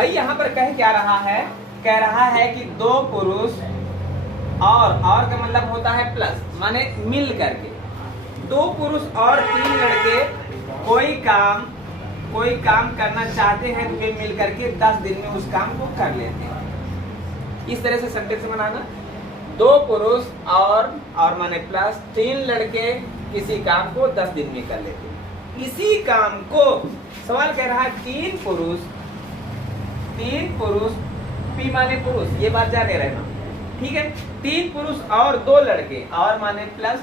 भाई यहाँ पर कह क्या रहा है, कह रहा है कि दो पुरुष और का मतलब होता है प्लस, माने मिल करके दो पुरुष और तीन लड़के कोई काम करना चाहते हैं तो वे मिल करके 10 दिन में उस काम को कर लेते हैं। इस तरह से सेंटेंस बनाना, दो पुरुष और माने प्लस तीन लड़के किसी काम को 10 दिन में कर लेते हैं। इसी काम को सवाल कह रहा है तीन पुरुष पी माने पुरुष, ये बात जाने रहना, ठीक है। तीन पुरुष और दो लड़के, और माने प्लस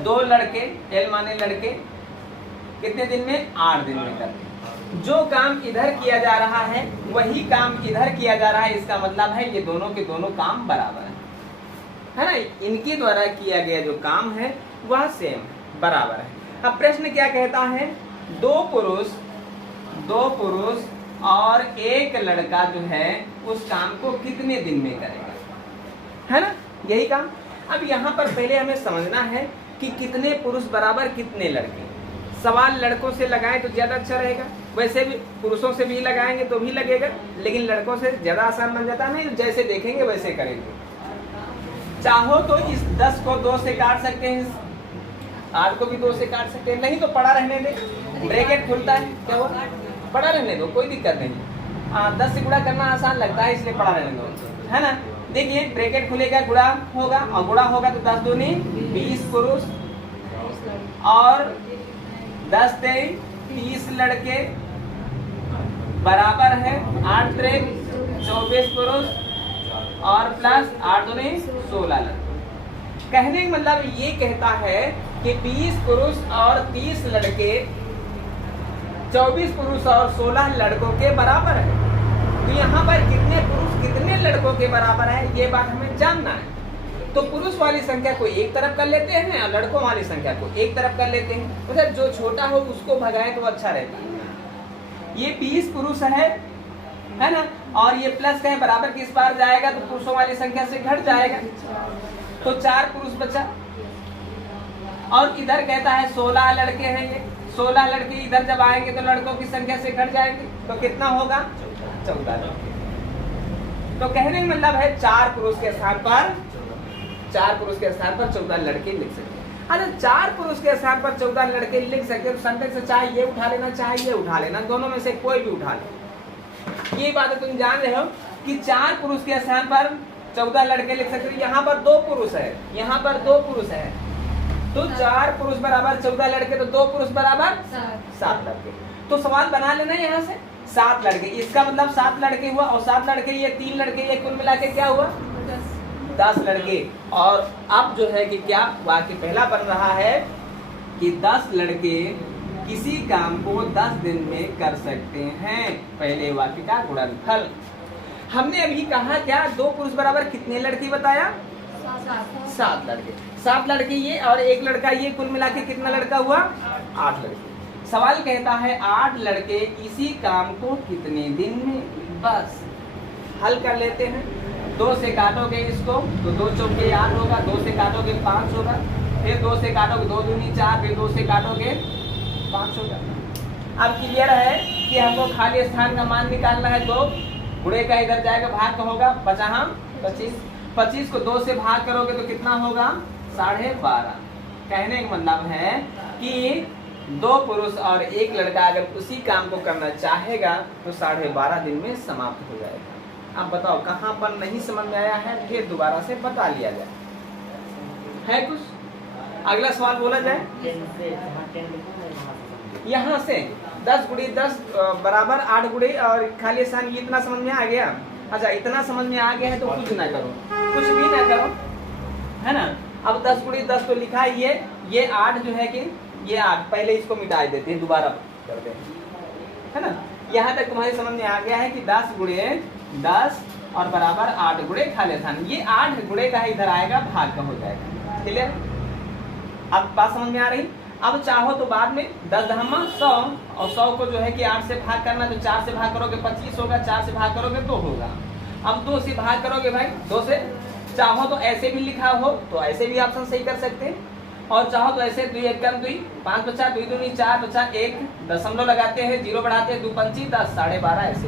दो लड़के, एल माने लड़के, कितने दिन में? 8 दिन में करते हैं। जो काम इधर किया जा रहा है वही काम इधर किया जा रहा है, इसका मतलब है ये दोनों के दोनों काम बराबर है ना। इनके द्वारा किया गया जो काम है वह सेम बराबर है। अब प्रश्न क्या कहता है, दो पुरुष और एक लड़का जो है उस काम को कितने दिन में करेगा, है ना, यही काम। अब यहाँ पर पहले हमें समझना है कि कितने पुरुष बराबर कितने लड़के। सवाल लड़कों से लगाए तो ज्यादा अच्छा रहेगा, वैसे भी पुरुषों से भी लगाएंगे तो भी लगेगा, लेकिन लड़कों से ज्यादा आसान बन जाता है। जैसे देखेंगे वैसे करेंगे। चाहो तो इस 10 को 2 से काट सकते हैं, 8 को भी 2 से काट सकते हैं, नहीं तो पड़ा रहने दे, ब्रैकेट खुलता है, क्या हुआ, पड़ा रहने दो, कोई दिक्कत नहीं। 10 से गुणा करना आसान लगता है इसलिए पड़ा रहने दो, है ना। देखिए ब्रैकेट खुलेगा, गुणा होगा, और गुणा होगा तो 10 दूनी 20 पुरुष और 10 तेईस 30 लड़के बराबर है 8 त्रिक 24 पुरुष और प्लस 8 दूनी 16 लड़के। कहने का मतलब ये कहता है कि 20 पुरुष और 30 लड़के 24 पुरुष और 16 लड़कों के बराबर है। तो यहाँ पर कितने पुरुष कितने लड़कों के बराबर है ये बात हमें जानना है। तो पुरुष वाली संख्या को एक तरफ कर लेते हैं और लड़कों वाली संख्या को एक तरफ कर लेते हैं, मतलब जो छोटा हो उसको भगाएं तो अच्छा रहता है। ये 20 पुरुष है ना, और ये प्लस का है बराबर किस बार जाएगा तो पुरुषों वाली संख्या से घट जाएगा, तो 4 पुरुष बचा। और इधर कहता है 16 लड़के हैं, ये 16 लड़के इधर जब आएंगे तो लड़कों की संख्या से घट जाएंगे, तो कितना होगा 14 लड़के। तो कहने का मतलब है 4 पुरुष के स्थान पर 14 लड़के लिख सकते हैं। अच्छा 4 पुरुष के स्थान पर 14 लड़के लिख सकते हैं तो सेंटेंस से चाहे ये उठा लेना चाहे ये उठा लेना, दोनों में से कोई भी उठा ले। ये बात तुम जान रहे हो कि 4 पुरुष के स्थान पर 14 लड़के लिख सकते हैं। यहाँ पर 2 पुरुष है, यहाँ पर 2 पुरुष है, तो 4 पुरुष बराबर 14 लड़के, तो 2 पुरुष बराबर 7 लड़के। तो सवाल बना लेना यहाँ से 7 लड़के, इसका मतलब 7 लड़के हुआ, और 7 लड़के ये 3 लड़के, ये कुल मिला के क्या हुआ 10 लड़के। और अब जो है कि क्या वाक्य पहला बन रहा है कि 10 लड़के किसी काम को 10 दिन में कर सकते हैं। पहले वाक्य का गुणनफल हमने अभी कहा, क्या 2 पुरुष बराबर कितने लड़के बताया 7 लड़के। 7 लड़के ये और 1 लड़का ये, कुल मिला के कितना लड़का हुआ 8 लड़के। सवाल कहता है 8 लड़के इसी काम को कितने दिन में, बस हल कर लेते हैं। 2 से काटोगे इसको तो 2 चौके 8 होगा, 2 से काटोगे 5 होगा, फिर 2 से काटोगे 2 दूनी 4, फिर 2 से काटोगे 5 होगा। अब क्लियर है कि हमको खाली स्थान का मान निकालना है। 2 गुणे का इधर जाएगा, भाग का होगा 25, 25 को 2 से भाग करोगे तो कितना होगा 12.5। कहने का मतलब है कि 2 पुरुष और 1 लड़का अगर उसी काम को करना चाहेगा तो 12.5 दिन में समाप्त हो जाएगा। अब बताओ कहाँ पर नहीं समझ में आया है, फिर दोबारा से बता लिया जाए, है कुछ। अगला सवाल बोला जाए, यहाँ से 10 गुणे 10 बराबर 8 गुणे और खाली स्थान, ये इतना समझ में आ गया। अच्छा इतना समझ में आ गया है तो कुछ ना करो, कुछ भी ना करो, है ना। अब 10 गुणे 10 तो लिखा है, ये 8 जो है कि ये 8, पहले इसको मिटा देते हैं, दोबारा करते हैं, है ना। यहाँ तक तुम्हारी समझ में आ गया है कि 10 गुणे 10 और बराबर 8 गुणे खाली स्थान, ये 8 गुणे का इधर आएगा, भाग का हो जाएगा। क्लियर, अब बात समझ में आ रही। अब चाहो तो बाद में 10 धामा 100, और 100 को जो है कि 8 से भाग करना, तो 4 से भाग करोगे 25 होगा, 4 से भाग करोगे 2 होगा। अब 2 से भाग करोगे भाई 2 से, चाहो तो ऐसे भी लिखा हो तो ऐसे भी ऑप्शन सही कर सकते हैं, और चाहो तो ऐसे 2 1 कम 2 5 बचा, 2 दूनी 4 बचा, 1 दशमलव लगाते हैं, 0 बढ़ाते हैं, 2 पंची 10, 12.5 ऐसे।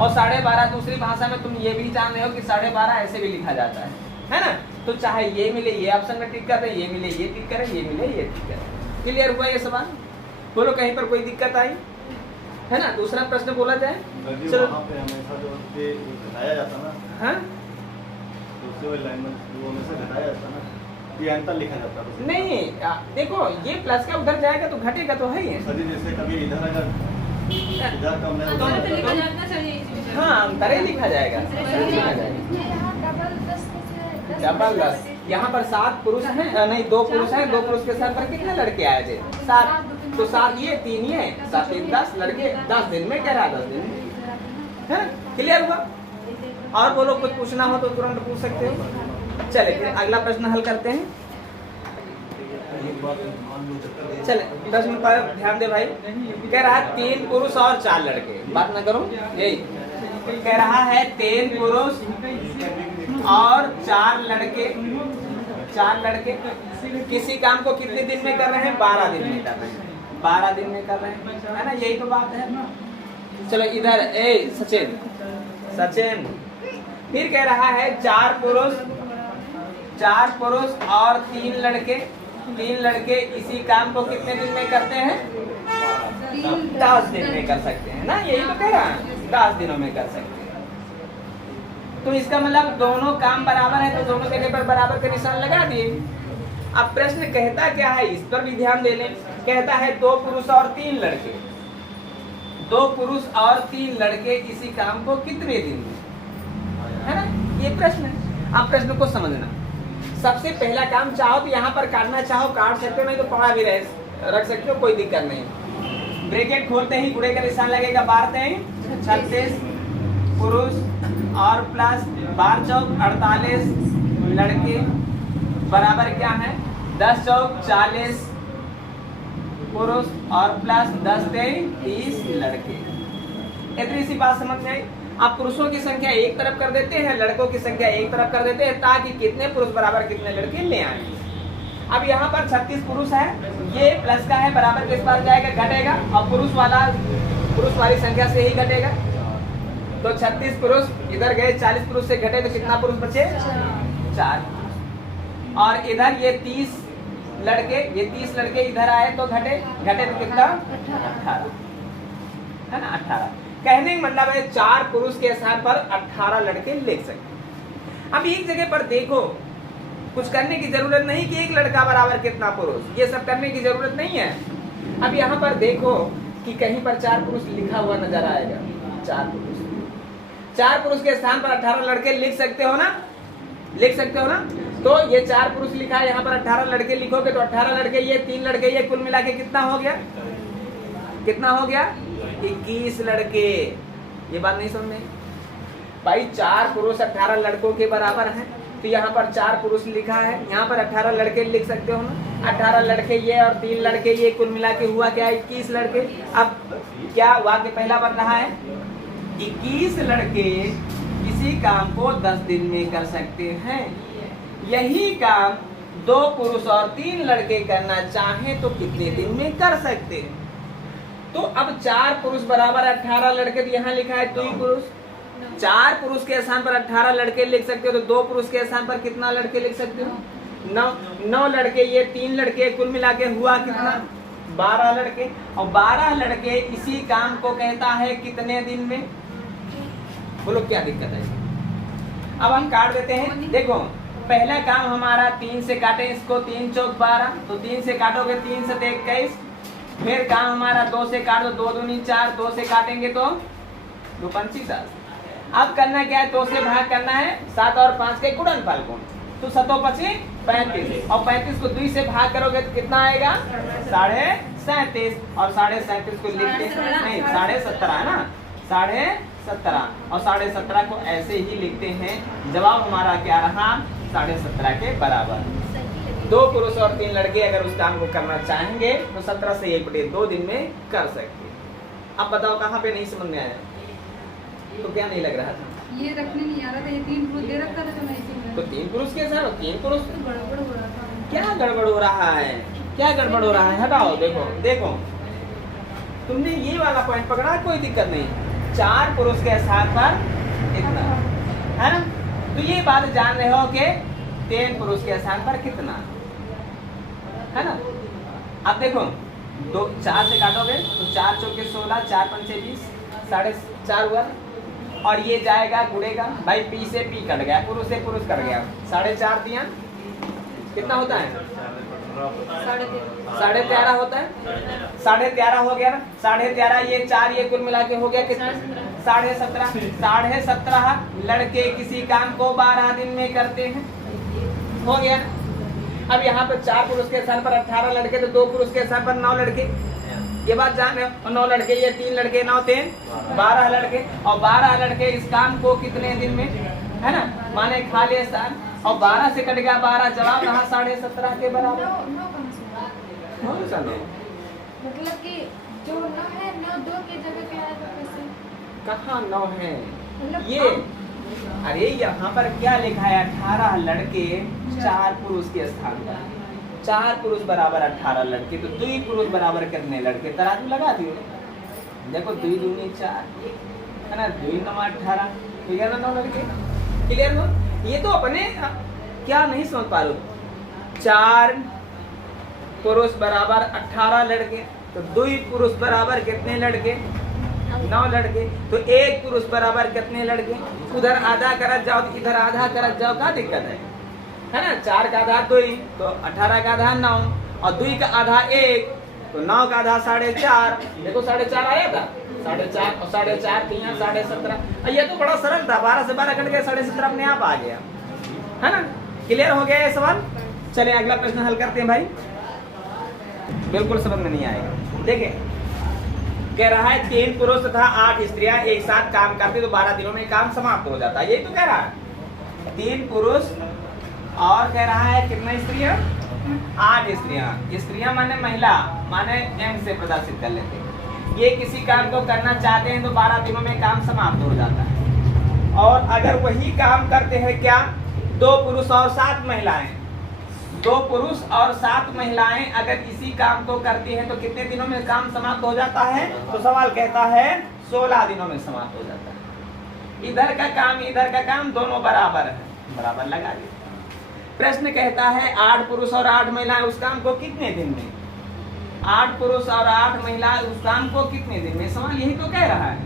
और 12.5 दूसरी भाषा में तुम ये भी जान रहे हो कि 12.5 ऐसे भी लिखा जाता है ना। तो चाहे ये मिले ये ऑप्शन में टिक कर रहे, ये मिले ये टिक करें, ये मिले ये टिक करें। क्लियर हुआ ये सवाल? बोलो कहीं पर कोई दिक्कत आई है ना? दूसरा प्रश्न बोला जाए। चलो वहाँ पे हमेशा जो घटाया जाता ना, हाँ दूसरे वाली लाइन में वो हमेशा घटाया जाता ना, ये अंतर लिखा जाता है। नहीं देखो ये प्लस का उधर जाएगा तो घटेगा तो है ही। सर जैसे कभी इधर अगर इधर कम है तो हाँ अंतर ही लिखा जाएगा। डबल 10 यहाँ पर 7 पुरुष हैं, नहीं 2 पुरुष हैं, 2 पुरुष के साथ पर कितने लड़के आए थे? 7। तो 7 ये 3 ये 7 3 10 लड़के 10 दिन में कह रहा 10 दिन में है। क्लियर हुआ? और बोलो कुछ पूछना हो तो तुरंत पूछ सकते हो। चले फिर अगला प्रश्न हल करते हैं। चले प्रश्न पर ध्यान दे भाई। कह रहा है 3 पुरुष और 4 लड़के, बात ना करो यही कह रहा है 3 पुरुष और 4 लड़के, 4 लड़के किसी काम को कितने दिन में कर रहे हैं? 12 दिन में कर रहे हैं, 12 दिन में कर रहे हैं, है ना? यही तो बात है। चलो इधर सचिन फिर कह रहा है 4 पुरुष और 3 लड़के इसी काम को कितने दिन में करते हैं? 10 दिन में कर सकते हैं ना। यही तो कह रहा है 10 दिनों में कर सकते हैं। तो इसका मतलब दोनों काम बराबर है तो दोनों जगह पर बराबर का निशान लगा दिए। अब प्रश्न कहता क्या है इस पर भी ध्यान दे लें। कहता है 2 पुरुष और 3 लड़के, 2 पुरुष और 3 लड़के इसी काम को कितने दिन में, है ना? ये प्रश्न है। अब प्रश्न को समझना। सबसे पहला काम चाहो तो यहाँ पर काटना चाहो काट सकते हो, नहीं तो पढ़ा भी रख सकते हो, कोई दिक्कत नहीं। ब्रैकेट खोलते ही गुणे का निशान लगेगा, 12 36 पुरुष और प्लस 12 चौक 48 लड़के बराबर क्या है? 10 चौक 40 पुरुष और प्लस 10 30 लड़के। इतनी सी बात समझ में आई। आप पुरुषों की संख्या एक तरफ कर देते हैं, लड़कों की संख्या एक तरफ कर देते हैं ताकि कितने पुरुष बराबर कितने लड़के ले आए। अब यहाँ पर 36 पुरुष है, ये प्लस का है, बराबर किस बार जाएगा? घटेगा, और पुरुष वाली संख्या से ही घटेगा। तो 36 पुरुष इधर गए, 40 पुरुष से घटे तो कितना पुरुष बचे? 4। और इधर ये 30 लड़के इधर आए तो घटे तो कितना? 18, है ना? 18। कहने का मतलब है 4 पुरुष के स्थान पर 18 लड़के लिख सकते। अब एक जगह पर देखो, कुछ करने की जरूरत नहीं कि एक लड़का बराबर कितना पुरुष, ये सब करने की जरूरत नहीं है। अब यहाँ पर देखो कि कहीं पर 4 पुरुष लिखा हुआ नजर आएगा। 4 पुरुष के स्थान पर 18 लड़के लिख सकते हो ना? लिख सकते हो ना? तो ये 4 पुरुष लिखा है, यहाँ पर 18 लड़के लिखोगे तो 18 लड़के ये 3 लड़के ये कुल मिला के कितना हो गया? कितना हो गया? 21 लड़के। ये बात नहीं समझ में भाई? 4 पुरुष 18 लड़कों के बराबर हैं, तो यहाँ पर 4 पुरुष लिखा है, यहाँ पर 18 लड़के लिख सकते हो ना? 18 लड़के ये और 3 लड़के ये कुल मिला के हुआ क्या? 21 लड़के। अब क्या वाक्य पहला बन रहा है? 21 लड़के किसी काम को 10 दिन में कर सकते हैं। यही काम 2 पुरुष और 3 लड़के करना चाहें तो कितने दिन में कर सकते हैं? तो अब 4 पुरुष बराबर 18 लड़के, तो यहाँ लिखा है 2 पुरुष। 4 पुरुष के स्थान पर 18 लड़के लिख सकते हो, तो 2 पुरुष के स्थान पर कितना लड़के लिख सकते हो? 9 लड़के ये 3 लड़के कुल मिला के हुआ कितना? 12 लड़के। और 12 लड़के इसी काम को कहता है कितने दिन में? बोलो क्या दिक्कत है? अब हम काट देते हैं। देखो पहला काम हमारा 3 से काटे इसको, 3 चौक 12, तो 3 से काटोगे 3 से 21। फिर काम हमारा 2 से काट दो, 2 दूनी 4, 2 से काटेंगे तो 2 पंची 10। अब करना क्या है? 2 से भाग करना है, 7 और 5 के गुणनफल को, तो 7 पची 35, और 35 को 2 से भाग करोगे तो कितना आएगा? 37.5। और 37.5 को लिखते नहीं 17.5 है ना? 17.5 और 17.5 को ऐसे ही लिखते हैं। जवाब हमारा क्या रहा? 17.5 के बराबर। 2 पुरुष और 3 लड़के अगर उस काम को करना चाहेंगे तो 17 से 1/2 दिन में कर सकते। अब बताओ कहाँ पे नहीं समझ में आया? तो क्या नहीं लग रहा था? ये रखने नहीं आ रहा था, ये 3 पुरुष दे रखा था तो मैं इसी में। तो 3 पुरुष के साथ 3 पुरुष तो गड़बड़ हो रहा था। क्या गड़बड़ हो रहा है? क्या गड़बड़ हो रहा है? हटाओ। देखो तुमने ये वाला पॉइंट पकड़ा, कोई दिक्कत नहीं। 4 पुरुष के स्थान पर इतना, है ना। तो ये बात जान रहे हो कि 3 पुरुष के स्थान पर कितना, है ना। अब देखो 4 से काटोगे तो 4 चौके 16, 4 पंचे 20, 4.5 हुआ और ये जाएगा गुड़ेगा भाई, पी से पी कट गया, पुरुष से पुरुष कट गया, 4.5 दिया कितना होता है 13.5 होता है, 13.5 हो गया ना, 13.5 ये 4 ये कुल मिला के हो गया कितना 17.5 लड़के किसी काम को 12 दिन में करते हैं, हो गया। अब यहाँ पर 4 पुरुष के स्थान पर 18 लड़के, तो 2 पुरुष के स्थान पर 9 लड़के, ये बात जान रहे हो। 9 लड़के, ये 3 लड़के 9 3 12 लड़के, और 12 लड़के इस काम को कितने दिन में, है ना, माने खाली स्थान, और 12 से कट गया 12, जवाब रहा 17.5 के बराबर। मतलब कि जो 9 है 9 2 की जगह पे आया तो कैसे, कहाँ 9 है मतलब ये, अरे यहाँ पर क्या लिखा है 18 लड़के 4 पुरुष के स्थान पर, 4 पुरुष बराबर 18 लड़के, तो 2 पुरुष बराबर कितने लड़के, तराजू लगा दियो, देखो 2 दूनी 4, है ना, 2 9 18, ठीक है ना, 9 लड़के, क्लियर हो। ये तो अपने क्या नहीं समझ पा रहे, 4 पुरुष बराबर 18 लड़के, तो 2 पुरुष बराबर कितने लड़के 9 लड़के, तो 1 पुरुष बराबर कितने लड़के, उधर आधा करत जाओ तो इधर आधा करत जाओ, क्या दिक्कत है ना। 4 का आधा 2, तो 18 का आधा 9, और 2 का आधा 1, तो 9 का आधा 4.5, देखो 4.5 आया था, 4.5 और 4.5 3 17.5, ये तो बड़ा सरल था, 12 से 12 कट गया 17.5 अपने आप आ गया, है ना। क्लियर हो गया ये सवाल। चलिए अगला प्रश्न हल करते हैं भाई, बिल्कुल समझ में नहीं आएगा। देखिए कह रहा है 3 पुरुष तथा 8 स्त्रियां एक साथ काम करते तो 12 दिनों में काम समाप्त हो जाता है, यही तो कह रहा है। 3 पुरुष और कह रहा है कितना स्त्रियां, 8 स्त्रियां, स्त्रियां माने महिला, माने एम से प्रदर्शित कर लेते हैं। ये किसी काम को करना चाहते हैं तो 12 दिनों में काम समाप्त हो जाता है। और अगर वही काम करते हैं क्या 2 पुरुष और 7 महिलाएं, 2 पुरुष और 7 महिलाएं अगर इसी काम को करती हैं तो कितने दिनों में काम समाप्त हो जाता है, तो सवाल कहता है 16 दिनों में समाप्त हो जाता है। इधर का काम दोनों बराबर है, बराबर लगा दिया। प्रश्न कहता है 8 पुरुष और 8 महिलाएं उस काम को कितने दिन में, 8 पुरुष और 8 महिलाएं उस काम को कितने दिन में, सवाल यही तो कह रहा है,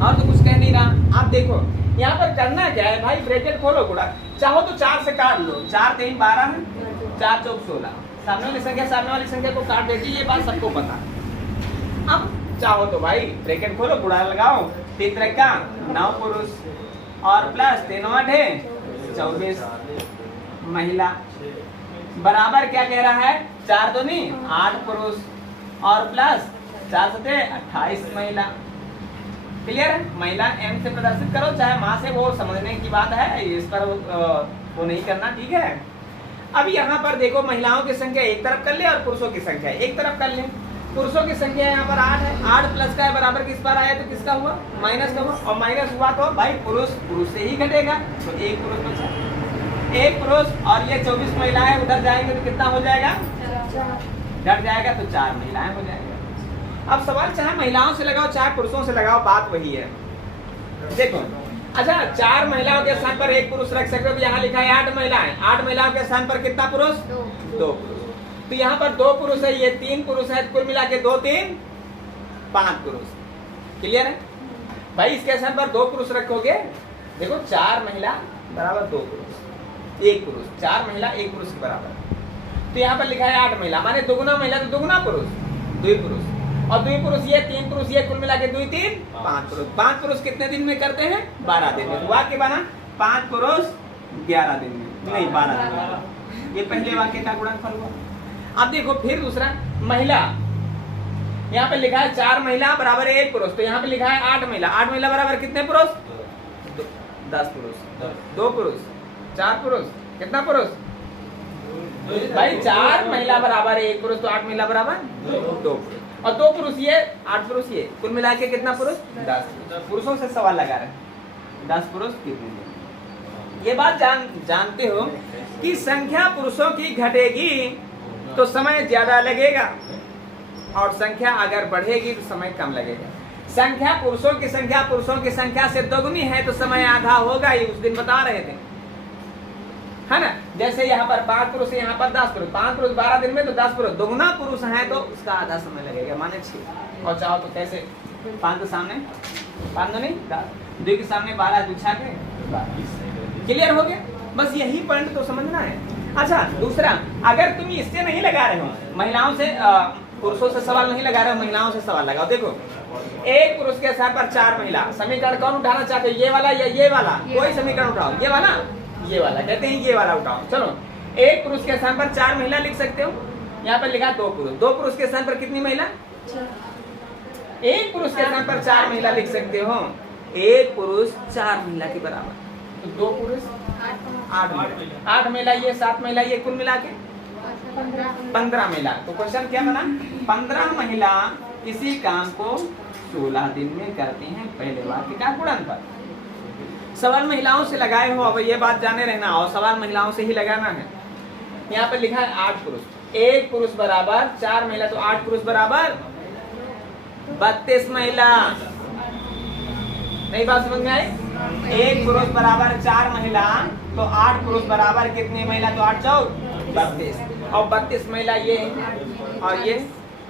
और तो कुछ कह नहीं रहा। आप देखो यहाँ पर करना क्या है भाई, ब्रैकेट खोलो गुड़ा, चाहो तो 4 से काट लो, 4 3 12 है, 4 चौक 16, सामने वाली संख्या को काट देती, ये बात सबको पता। अब चाहो तो भाई ब्रैकेट खोलो, गुड़ा लगाओ, 3 का 9 पुरुष और प्लस 3 8 24 महिला, बराबर क्या कह रहा है 4 दूनी 8 पुरुष और प्लस 4 7 28 महिला। क्लियर है, महिला एम से प्रदर्शित करो, चाहे माँ से, वो समझने की बात है, इस पर वो नहीं करना, ठीक है। अब यहाँ पर देखो महिलाओं की संख्या एक तरफ कर ले और पुरुषों की संख्या एक तरफ कर ले। पुरुषों की संख्या यहाँ पर 8 है, 8 प्लस का है बराबर किस पर आया, तो किसका हुआ, माइनस का हुआ, और माइनस हुआ तो भाई पुरुष से ही घटेगा, तो 1 पुरुष बचा, 1 पुरुष, और ये 24 महिलाएं उधर जाएंगे तो कितना हो जाएगा, घट जाएगा, तो 4 महिलाएं हो जाएगा। अब सवाल चाहे महिलाओं से लगाओ चाहे पुरुषों से लगाओ, बात वही है। देखो अच्छा 4 महिलाओं के स्थान पर 1 पुरुष रख सकते हो, तो यहाँ लिखा है 8 महिलाएं, 8 महिलाओं के स्थान पर कितना पुरुष, 2 पुरुष, तो यहाँ पर 2 पुरुष है, ये 3 पुरुष है, कुल मिला के 2 3 5 पुरुष। क्लियर है भाई, इसके स्थान पर 2 पुरुष रखोगे, देखो 4 महिला बराबर 2 पुरुष, 1 पुरुष, 4 महिला 1 पुरुष के बराबर, तो यहाँ पर लिखा है 8 महिला, माने दुगुना महिला तो दुगुना पुरुष, 2 पुरुष, और 2 पुरुष ये 3 पुरुष ये, कुल मिला के 2 3 5 पुरुष। 5 पुरुष कितने दिन में करते हैं, 12 दिन में। वाक्य बना 5 पुरुष 11 दिन में, नहीं 12 दिन में, ये पहले वाक्य का गुणनफल हुआ। अब देखो फिर दूसरा, महिला, यहाँ पे लिखा है 4 महिला बराबर 1 पुरुष, तो यहाँ पे लिखा है 8 महिला, 8 महिला बराबर कितने पुरुष, 10 पुरुष, 2 पुरुष 4 पुरुष, कितना पुरुष भाई, 4 महिला बराबर 1 पुरुष, तो 8 महिला बराबर 2 पुरुष, और 2 पुरुष ये 8 पुरुष ये, कुल मिला के कितना पुरुष, 10 पुरुषों से सवाल लगा रहे हैं, 10 पुरुष कितने। ये बात जानते हो कि संख्या पुरुषों की घटेगी तो समय ज्यादा लगेगा, और संख्या अगर बढ़ेगी तो समय कम लगेगा। संख्या पुरुषों की संख्या से दोगुनी है तो समय आधा होगा ही, उस दिन बता रहे थे, है ना। जैसे यहाँ पर 5 पुरुष, यहाँ पर 10 पुरुष, 5 पुरुष 12 दिन में तो 10 पुरुष, दोगुना पुरुष है तो उसका आधा समय लगेगा, माने 6। और चाहो तो कैसे 5 के सामने 5 दो नहीं 2 के सामने 12 बिछा के 12। क्लियर हो गया? बस यही पॉइंट तो समझना है। अच्छा दूसरा, अगर तुम इससे नहीं लगा रहे हो, महिलाओं से पुरुषों से सवाल नहीं लगा रहे हो, महिलाओं से सवाल लगाओ। देखो एक पुरुष के स्थान पर 4 महिला, समीकरण कौन उठाना चाहते हो, ये वाला या ये वाला? कोई समीकरण उठाओ, ये वाला ये वाला, कहते हैं ये वाला उठाओ। चलो एक पुरुष के स्थान पर 4 महिला लिख सकते हो, यहाँ पर लिखा 2 पुरुष, 2 पुरुष के स्थान पर कितनी महिला? एक पुरुष के स्थान पर 4 महिला लिख सकते हो, एक पुरुष 4 महिला के बराबर, तो 2 पुरुष 8 महिला, 8 महिला ये 7 महिला ये कुल मिला के 15 महिला। तो क्वेश्चन क्या बना? 15 महिला किसी काम को 16 दिन में करती हैं, पहले वाक्य का गुणन पर। सवाल महिलाओं से लगाए हो, अब ये बात जाने रहना, और सवाल महिलाओं से ही लगाना है। यहाँ पर लिखा है 8 पुरुष, एक पुरुष बराबर 4 महिला, तो 8 पुरुष बराबर 32 महिला। नई बात समझ में आई? एक पुरुष बराबर 4 महिला, तो 8 पुरुष बराबर कितनी महिला? तो 8 चौक 32, और 32 महिला ये और ये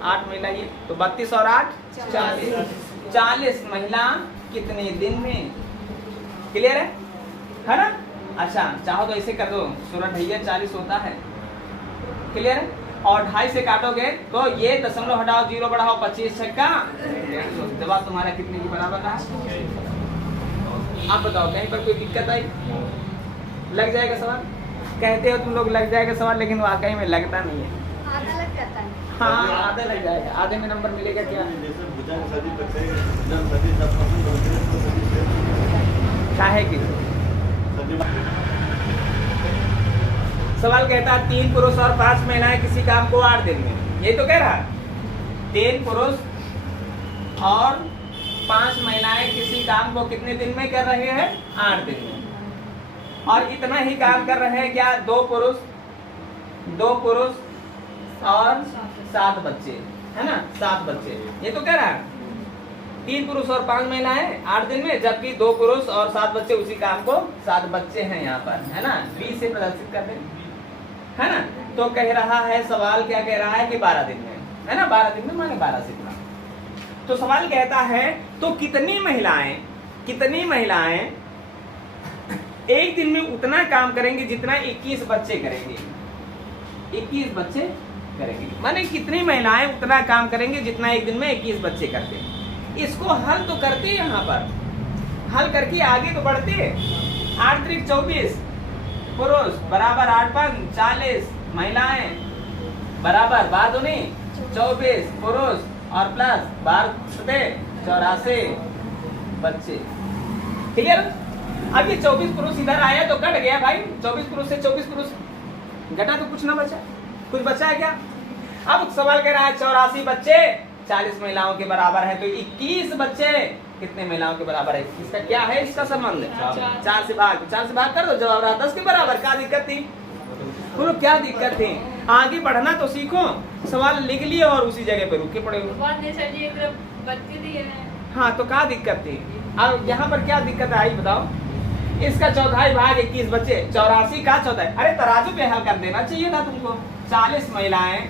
8 महिला ये, तो 32 और 8 40, 40 महिला कितने दिन में? क्लियर है ना? अच्छा चाहो तो ऐसे कर दो, 16 ढैया 40 होता है, क्लियर है? और 2.5 से काटोगे तो ये दशमलव हटाओ, 0 बढ़ाओ, 25 छक्का 150। जवाब तुम्हारा कितने के बराबर रहा? आप बताओ, कहीं पर कोई दिक्कत आई? लग जाएगा सवाल? कहते हो तुम लोग लग जाएगा सवाल, लेकिन वाकई में लगता नहीं है। आधा लग जाता है। हाँ आधा लग जाएगा, आधे में नंबर मिलेगा क्या? काहे की? सवाल कहता है 3 पुरुष और 5 महिलाएं किसी काम को 8 दिन में, ये तो कह रहा 3 पुरुष और 5 महिलाएं किसी काम को कितने दिन में कर रहे हैं? 8 दिन में। और इतना ही काम कर रहे हैं क्या? 2 पुरुष और 7 बच्चे, है ना, 7 बच्चे, ये तो कह रहा है 3 पुरुष और 5 महिलाएं 8 दिन में, जबकि 2 पुरुष और 7 बच्चे उसी काम को, 7 बच्चे हैं यहाँ पर, है ना, 20 से प्रदर्शित कर दें, है ना। तो कह रहा है सवाल, क्या कह रहा है कि 12 दिन में, है ना, 12 दिन में माने 12 से गुणा। तो सवाल कहता है तो कितनी महिलाएं एक दिन में उतना काम करेंगे जितना 21 बच्चे करेंगे, 21 बच्चे करेंगे, माने कितनी महिलाएं उतना काम करेंगे जितना एक दिन में 21 बच्चे करते हैं। इसको हल तो करते, यहाँ पर हल करके आगे तो बढ़ते। 8 त्रिक 24 पुरुष बराबर 8 पंच 40 महिलाएं बराबर 12 दूनी 24 पुरुष और प्लस 12 84 बच्चे। क्लियर? अब ये 24 पुरुष इधर आया तो कट गया भाई, 24 पुरुष से 24 पुरुष घटा तो कुछ ना बचा, कुछ बचा है क्या? अब सवाल कह रहा है 84 बच्चे 40 महिलाओं के बराबर है, तो 21 बच्चे कितने महिलाओं के बराबर है? इसका क्या है, इसका संबंध 4 से भाग, 4 से भाग कर दो, जवाब रहा 10 के बराबर। क्या दिक्कत थी? बोलो क्या दिक्कत थी? आगे बढ़ना तो सीखो, सवाल लिख लिए और उसी जगह पे रुके पड़े हो। हाँ तो क्या दिक्कत थी? अब यहाँ पर क्या दिक्कत आई बताओ? इसका चौथाई भाग 21 बच्चे, 84 का चौथाई, अरे तराजू पे हल कर देना चाहिए था तुमको। 40 महिलाएं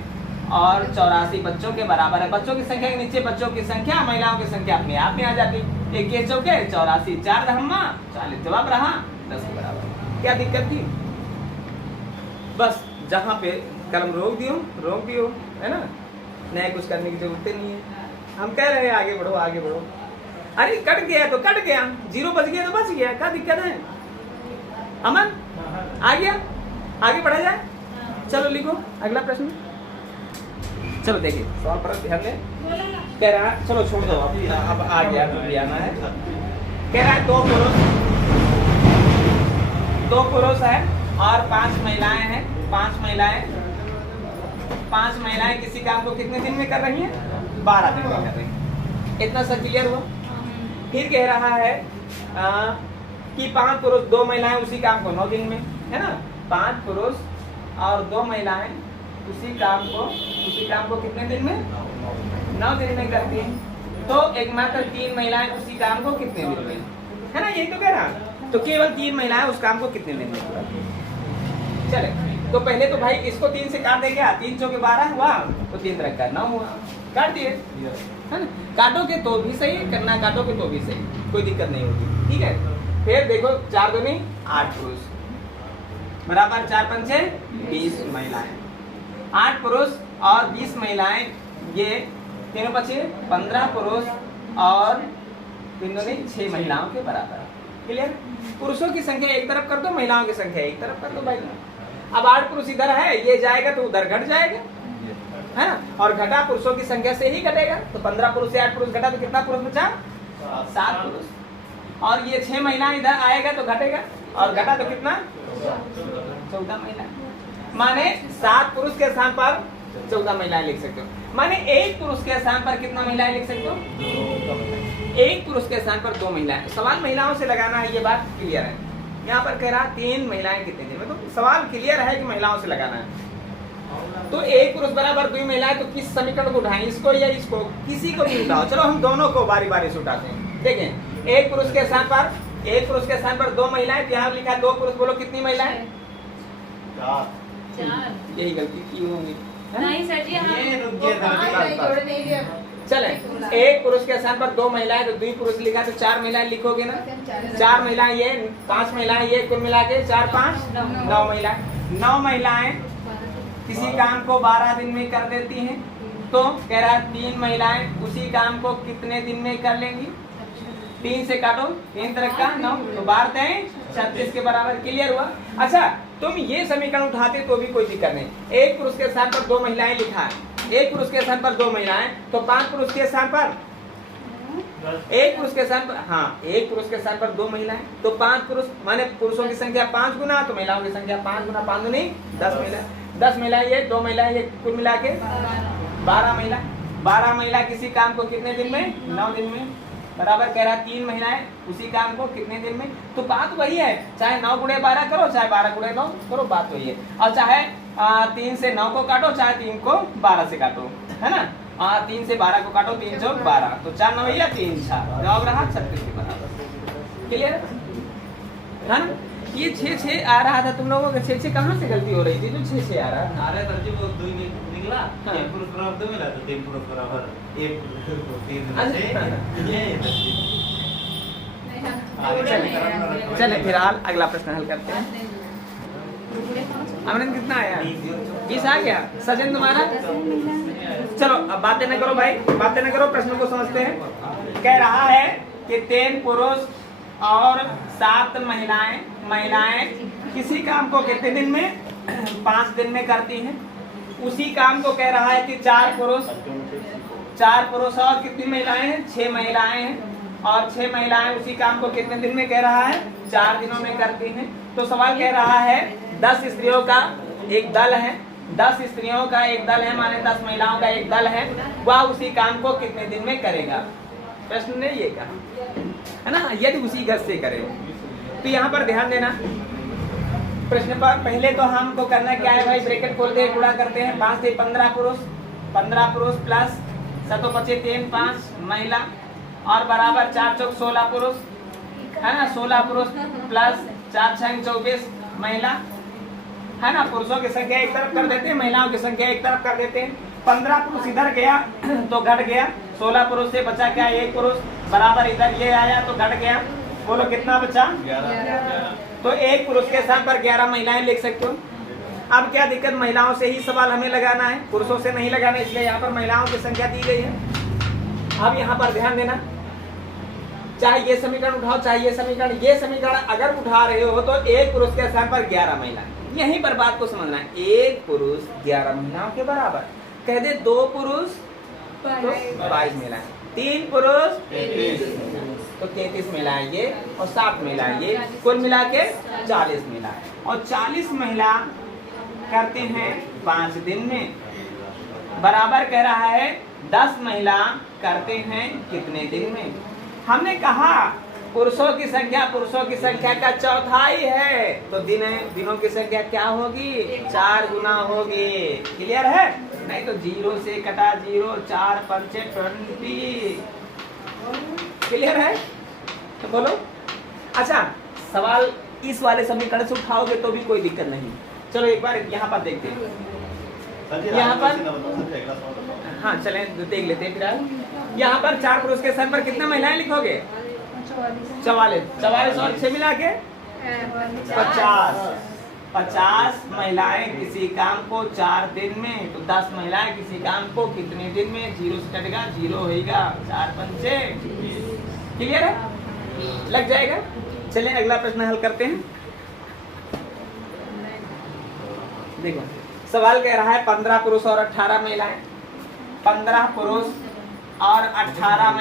और 84 बच्चों के बराबर है। बच्चों की संख्या के नीचे बच्चों की संख्या, महिलाओं की संख्या अपने आप में आ जाती। 21 चौके 84, 4 धम्मा 40, जवाब रहा 10 के बराबर। क्या दिक्कत थी? बस जहाँ पे कलम रोक दियो, है ना, नया कुछ करने की जरूरत नहीं है। हम कह रहे हैं आगे बढ़ो आगे बढ़ो। अरे कट गया तो कट गया, 0 बच गया तो बच गया, क्या दिक्कत है? अमन आ गया, आगे बढ़ा जाए। चलो लिखो अगला प्रश्न। चलो देखिए सवाल पर ध्यान दें। कह रहा है, चलो छोड़ दो, अब आ गया तो भी आना है। कह रहा है 2 पुरुष है और 5 महिलाएं हैं। 5 महिलाएं किसी काम को कितने दिन में कर रही हैं? 12 दिन में कर रही हैं। इतना सा क्लियर हुआ? फिर कह रहा है कि 5 पुरुष 2 महिलाएं उसी काम को 9 दिन में, है ना, 5 पुरुष और 2 महिलाएं उसी काम को कितने दिन में? 9 दिन में करती हैं। तो एक मात्र 3 महिलाएं उसी काम को कितने दिन में, है ना, यही तो कह रहा। तो केवल 3 महिलाएं उस काम को कितने दिन में पूरा। चले तो पहले तो भाई इसको 3 से काट दे गया, 3 चौके 12 हुआ, तो 3 तरह का 9 हुआ, काट दिए, है ना। काटोगे तो भी सही, करना काटोगे तो भी सही, कोई दिक्कत नहीं होगी, ठीक है। फिर देखो 4 दूनी 8 पुरुष बराबर 4 पंचे 20 महिलाएं, 8 पुरुष और 20 महिलाएं, ये तीनों बचे 15 पुरुष और 3 दूनी 6 महिलाओं के बराबर। क्लियर। पुरुषों की संख्या एक तरफ कर दो, महिलाओं की संख्या एक तरफ कर दो भाई। अब 8 पुरुष इधर है, ये जाएगा तो उधर घट जाएगा, है ना, और घटा पुरुषों की संख्या से ही घटेगा। तो 15 पुरुष से 8 पुरुष घटा तो कितना पुरुष बचा, 7 पुरुष। और ये 6 महिलाएं इधर आएगा तो घटेगा, और घटा तो कितना 14 महिलाएं। माने 7 पुरुष के स्थान पर 14 महिलाएं लिख सकते हो। माने एक पुरुष के स्थान पर कितना महिलाएं लिख सकते हो, एक पुरुष के स्थान पर 2 महिलाएं। सवाल महिलाओं से लगाना है, ये बात क्लियर है। यहाँ पर कह रहा 3 महिलाएं कितने दिन में, तो सवाल क्लियर है कि महिलाओं से लगाना है। तो एक पुरुष बराबर 2 महिलाएं, तो किस समीकरण को उठाएं, इसको या इसको, किसी को भी उठाओ। चलो हम दोनों को बारी बारी से उठाते हैं। देखें एक पुरुष के स्थान पर 2 महिलाएं, यहाँ लिखा 2 पुरुष, बोलो कितनी महिलाएं, 4। यही गलती की होंगी, नहीं सर जी, हम चले एक पुरुष के स्थान पर 2 महिलाएं, तो 2 पुरुष लिखा तो 4 महिलाएं लिखोगे ना, 4 महिलाएं ये, 5 महिलाएं ये, कुल मिला के 4 5 9 महिलाएं। 9 महिलाएं किसी काम को 12 दिन में कर देती हैं, तो कह रहा 3 महिलाएं उसी काम को कितने दिन में कर लेंगी। 3 से काटो, 3 तरह का 9, तो 12 36 के बराबर। क्लियर हुआ। अच्छा तुम ये समीकरण उठाते तो भी कोई दिक्कत नहीं। एक पुरुष के स्थान पर 2 महिलाएं लिखा है, एक पुरुष के स्थान पर 2 महिलाएं, तो 5 पुरुष के स्थान पर एक पुरुष के स्थान पर, हाँ एक पुरुष के स्थान पर 2 महिलाएं, तो 5 पुरुष, माने पुरुषों की संख्या 5 गुना, तो महिलाओं की संख्या 5 गुना, 5 दूनी 10 महिलाएं। 10 महिलाएं ये, 2 महिलाएं ये, कुल मिला के 12 महिला। 12 महिला किसी काम को कितने दिन में, 9 दिन में, बराबर। कह रहा 3 महिलाएं उसी काम को कितने दिन में। तो बात वही है, चाहे 9 गुणे 12 करो, चाहे 12 गुणे 9 करो, बात वही है। और चाहे 3 से 9 को काटो, चाहे 3 को 12 से काटो, है ना। 3 से 12 को काटो, 3 चौक 12, तो 4 9 या 3 4, जवाब रहा 36 के बराबर। क्लियर है ना। ये 6 आ रहा था तुम लोगों का, 6 कहाँ से गलती हो रही थी जो 6 आ रहा है। अरे सर जी वो 2 निकला, एक पुरुष बराबर 2 मिला, तो 3 पुरुष बराबर 1 पुरुष को 3 से ये। चले फिलहाल अगला प्रश्न हल करते हैं। अमरिंद कितना आया, 20 आ गया। सचिन तुम्हारा, चलो अब बातें न करो भाई, बातें न करो, प्रश्न को समझते हैं। कह रहा है कि 3 पुरुष और 7 महिलाएं किसी काम को कितने दिन में, 5 दिन में करती हैं। उसी काम को कह रहा है कि 4 पुरुष और कितनी महिलाएं हैं, 6 महिलाएं हैं, और 6 महिलाएं उसी काम को कितने दिन में कह रहा है, 4 दिनों में करती हैं। तो सवाल कह रहा है 10 स्त्रियों का एक दल है, 10 स्त्रियों का एक दल है, माने 10 महिलाओं का एक दल है, वह उसी काम को कितने दिन में करेगा। प्रश्न ने ये कहा है ना, यदि उसी गज से करे। तो यहाँ पर ध्यान देना, प्रश्न पर पहले तो हमको करना क्या है भाई, ब्रैकेट खोलते हैं, गुणा करते हैं। 5 से 15 पुरुष प्लस 7 बचे 3 5 महिला, और बराबर 4 चौक 16 पुरुष, है ना। 16 पुरुष प्लस 4 6 24 महिला, है ना। पुरुषों की संख्या एक तरफ कर देते हैं, महिलाओं की संख्या एक तरफ कर देते हैं। 15 पुरुष इधर गया तो घट गया, 16 पुरुष से बचा क्या, 1 पुरुष, बराबर इधर ये आया तो घट गया। बोलो कितना बचा, 11। तो एक पुरुष के स्थान पर 11 महिलाएं लिख सकते हो। अब क्या दिक्कत, महिलाओं से ही सवाल हमें लगाना है, पुरुषों से नहीं लगाना, इसलिए यहाँ पर महिलाओं की संख्या दी गई है। अब यहाँ पर ध्यान देना, चाहे ये समीकरण उठाओ, चाहे ये समीकरण अगर उठा रहे हो तो एक पुरुष के स्थान पर 11 महिलाएं। यहीं पर बात को समझना है, एक पुरुष 11 महिलाओं के बराबर। कह दे 2 पुरुष तो 22 महिलाएं, 3 पुरुष 33, तो 33 महिलाएं ये, और 7 महिलाएं ये, कुल मिला के 40 महिलाएं। और 40 महिला करते हैं 5 दिन में, बराबर कह रहा है 10 महिला करते हैं कितने दिन में। हमने कहा पुरुषों की संख्या का चौथाई है, तो दिनों की संख्या क्या होगी, 4 गुना होगी। क्लियर है, नहीं तो 0 से कटा 0, 4 5 20, क्लियर है? तो बोलो। अच्छा, सवाल इस वाले समीकरण से उठाओगे तो भी कोई दिक्कत नहीं। चलो एक बार यहाँ पर देखते हैं। यहाँ पर हाँ चलें देख लेते हैं फिर। यहाँ पर 4 पुरुष के स्थान पर कितना महिलाएं लिखोगे? 44 और 6 मिला के 50 महिलाएं किसी काम को 4 दिन में, तो 10 महिलाएं किसी काम को कितने दिन में? 0 से कटेगा 0 होगा, 4 पंचे। क्लियर है? लग जाएगा। चलें अगला प्रश्न हल करते हैं। देखो सवाल कह रहा है 15 पुरुष और 18 महिलाएं। 15 पुरुष और 18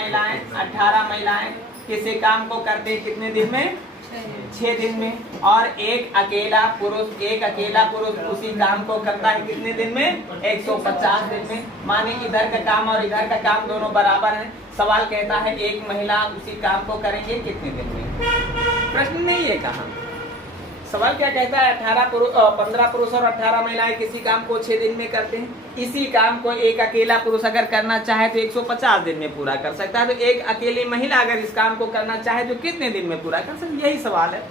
महिलाएं किसी काम को करते हैं कितने दिन में? 6 दिन में। और एक अकेला पुरुष उसी काम को करता है कितने दिन में? 150 दिन में। माने इधर का काम और इधर का काम दोनों बराबर हैं। सवाल कहता है एक महिला उसी काम को करेंगे कितने दिन में? प्रश्न नहीं है कहा। सवाल क्या कहता है? 15 पुरुष और 18 महिलाएं किसी काम को 6 दिन में करते हैं। इसी काम को एक अकेला पुरुष अगर करना चाहे तो 150 दिन में पूरा कर सकता है। तो एक अकेली महिला अगर इस काम को करना चाहे तो कितने दिन में पूरा कर सकती है? यही सवाल है।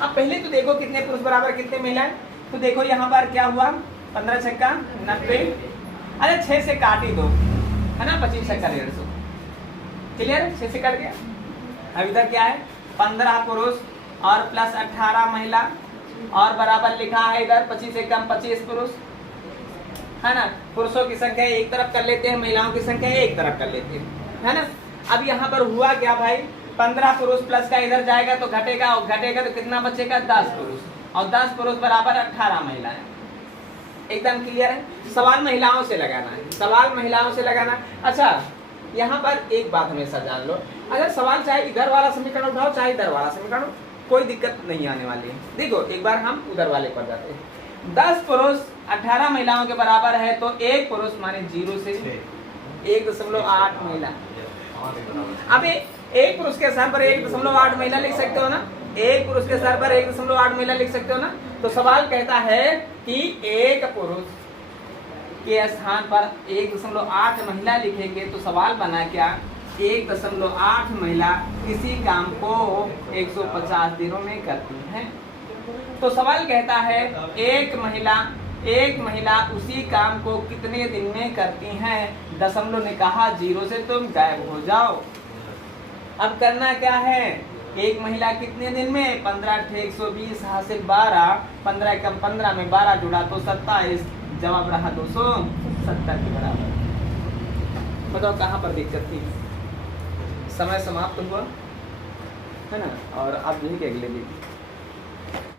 अब पहले तो देखो कितने पुरुष बराबर कितने महिलाएं। तो देखो यहाँ पर क्या हुआ? 15 छक्का 90। अरे 6 से काट ही दो, है ना? 25 छक्का 150। क्लियर? 6 से कट गया। अब इधर क्या है? 15 पुरुष और प्लस 18 महिला और बराबर लिखा है इधर 25 से कम 25 पुरुष, है ना? पुरुषों की संख्या एक तरफ कर लेते हैं, महिलाओं की संख्या एक तरफ कर लेते हैं, है ना? अब यहाँ पर हुआ क्या भाई? 15 पुरुष प्लस का इधर जाएगा तो घटेगा, और घटेगा तो कितना बचेगा? 10 पुरुष। और 10 पुरुष बराबर 18 महिलाएं। एकदम क्लियर है? सवाल महिलाओं से लगाना है, सवाल महिलाओं से लगाना। अच्छा यहाँ पर एक बात हमेशा जान लो, अगर सवाल चाहे इधर वाला समीकरण उठाओ चाहे इधर वाला समीकरण, कोई दिक्कत नहीं आने वाली है। देखो एक बार हम उधर वाले पर जाते हैं। 10 पुरुष 18 महिलाओं के बराबर है तो एक पुरुष माने 0 से 1.8 महिला। अब एक पुरुष के स्थान पर 1.8 महिला लिख सकते हो ना? एक पुरुष के स्थान पर 1.8 महिला लिख सकते हो ना? तो सवाल कहता है कि एक पुरुष के स्थान पर 1.8 महिला लिखेंगे तो सवाल बना क्या? 1.8 महिला किसी काम को 150 दिनों में करती हैं। तो सवाल कहता है एक महिला उसी काम को कितने दिन में करती हैं? दशमलव ने कहा 0 से तुम गायब हो जाओ। अब करना क्या है? एक महिला कितने दिन में? 15 × 120 हासिल 12, 15 कम 15 में 12 जुड़ा तो 27, जवाब रहा 270 के बराबर। बताओ कहाँ पर दिक्कत थी? समय समाप्त हुआ, है ना? और अब यही के अगले दिन